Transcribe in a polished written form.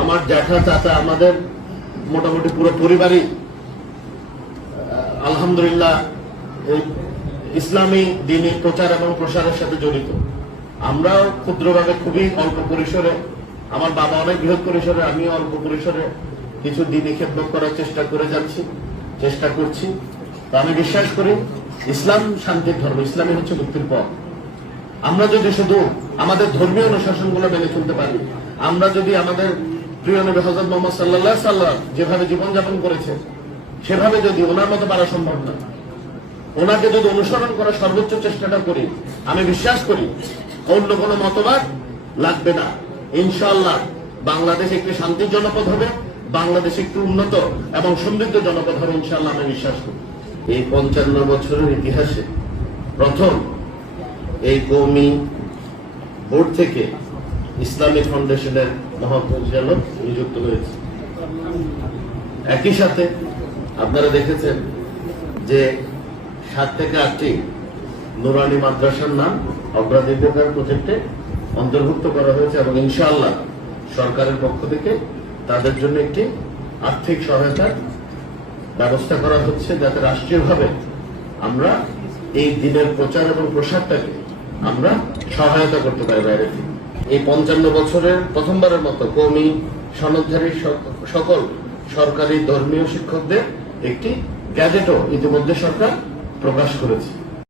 আমার জ্যাঠা চাচা আমাদের মোটামুটি পুরো পরিবারই আলহামদুলিল্লাহ ইসলামী দ্বীনি প্রচার এবং প্রসারের সাথে জড়িত। আমরাও ক্ষুদ্রভাবে খুবই অল্প পরিসরে, আমার বাবা অনেক বৃহৎ পরিসরে, আমি অল্প পরিসরে কিছু দ্বীনি খেদমত করার চেষ্টা করছি। তো আমি বিশ্বাস করি ইসলাম শান্তির ধর্ম, ইসলামই হচ্ছে মুক্তির পথ। আমরা যদি শুধু আমাদের ধর্মীয় অনুশাসনগুলো মেনে চলতে পারি, আমরা যদি আমাদের প্রিয় নবী হযরত মুহাম্মদ সাল্লাল্লাহু আলাইহি ওয়াসাল্লাম যেভাবে জীবনযাপন করেছে সেভাবে যদি ওনার মতো পারা সম্ভব না, ওনাকে যদি অনুসরণ করার সর্বোচ্চ চেষ্টাটা করি, আমি বিশ্বাস করি অন্য কোনো মতবাদ লাগবে না। ইনশাআল্লাহ বাংলাদেশ একটি শান্তির জনপদ হবে, বাংলাদেশ একটি উন্নত এবং সমৃদ্ধ জনপদ হবে ইনশাআল্লাহ আমি বিশ্বাস করি। এই 55 বছরের ইতিহাসে প্রথম এই কওমি বোর্ড থেকে ইসলামিক ফাউন্ডেশনের মহাপরিচালক নিযুক্ত হয়েছে। একই সাথে আপনারা দেখেছেন যে 7 থেকে 8টি নুরানি মাদ্রাসার নাম অগ্রাধিকার প্রজেক্টে অন্তর্ভুক্ত করা হয়েছে এবং ইনশাআল্লাহ সরকারের পক্ষ থেকে তাদের জন্য একটি আর্থিক সহায়তার ব্যবস্থা করা হচ্ছে, যাতে রাষ্ট্রীয়ভাবে আমরা এই দিনের প্রচার এবং প্রসারটাকে আমরা সহায়তা করতে পারি বাইরে থেকে। এই 55 বছরের প্রথমবারের মতো কওমি সনদধারী সকল সরকারি ধর্মীয় শিক্ষকদের একটি গ্যাজেটও ইতিমধ্যে সরকার প্রকাশ করেছে।